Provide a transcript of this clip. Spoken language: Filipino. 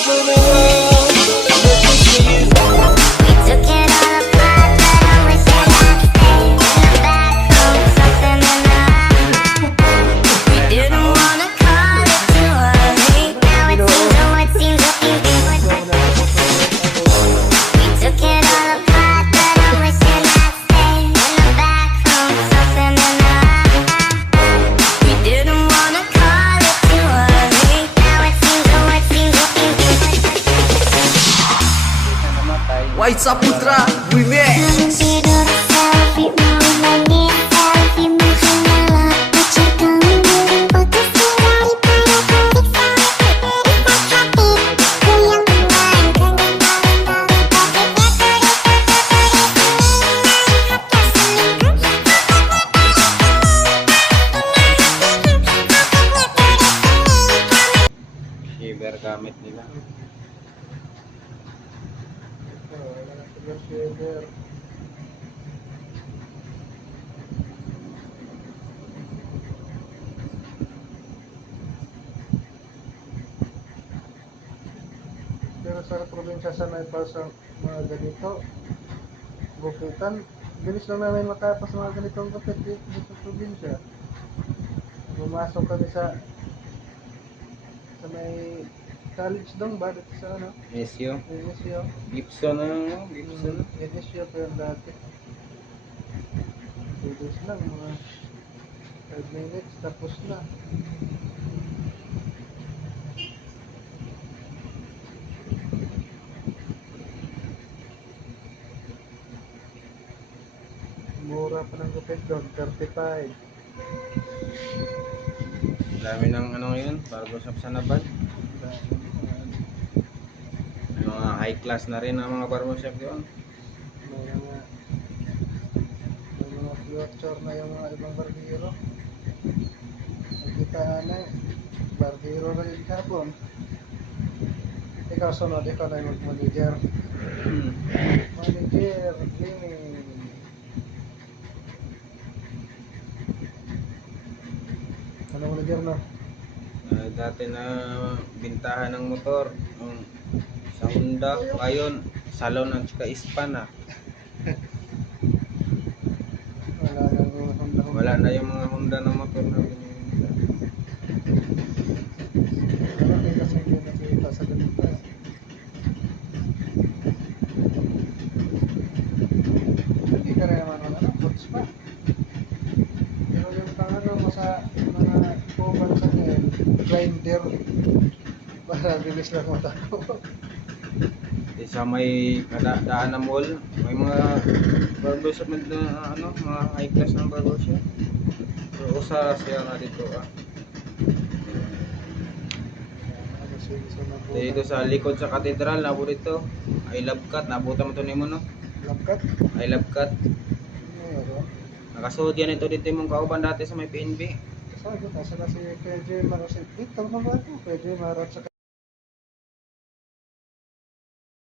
top of the world, looking for you. We took it all apart, but I wish that I'd stay in the back room, something in the we didn't wanna call it too early. Now it seems we took it all apart, but I wish that I'd stay in the back room, something in the we didn't wanna call it too early. Now it seems White Saputra Remix. tidur selfie mau lagi selfie makanlah pecahkan diri putus daripada periksa hati ku yang memainkan Shiver gamit nila. Pero sa probinsya sa Nepal sa mga ganito, gupitan, bilis lang namin makapas sa mga ganitong gupit dito sa probinsya. Pumasok kami sa may college dong ba dito sa ano? Nesyo. Inisyo. Gibson na ano? Gibson. Inisyo pa yung dati. Bilis lang, mga 5 minutes, tapos na. Mura pa ng gupit doon, 35. Dami ng ano yun, barbershop sa Nabal. May mga high class na rin ang mga barbershop yun. May mga future na yung mga ibang barbero. Nakita na barbero na yung kapon. Ikaw sunod, ikaw na yung mag-manager. Manager, cleaning. Ano manager no? Dati na bintahan ng motor sa Honda, ngayon salon at saka ispa na. Wala na yung Honda. Wala na yung mga Honda na motor na binibinta. Wala kasi hindi nakita sa ganito. Hindi ka rin naman ano, coach pa. Pero yung tangan mo sa mga kuban sa grinder, para bilis lang matapos. Sa may daan na mall, may mga barbershop na ano, mga high class na barbershop. So, usara siya na dito Dito sa likod sa katedral, nabo dito. I love cut, nabuta mo to nimo no? Lapkat? I love cut. Ano? Nakasuot yan ito dito yung kauban dati sa may PNB. Sabi ko, nasa na si PJ Marot. Dito na ba ito? PJ Marot sa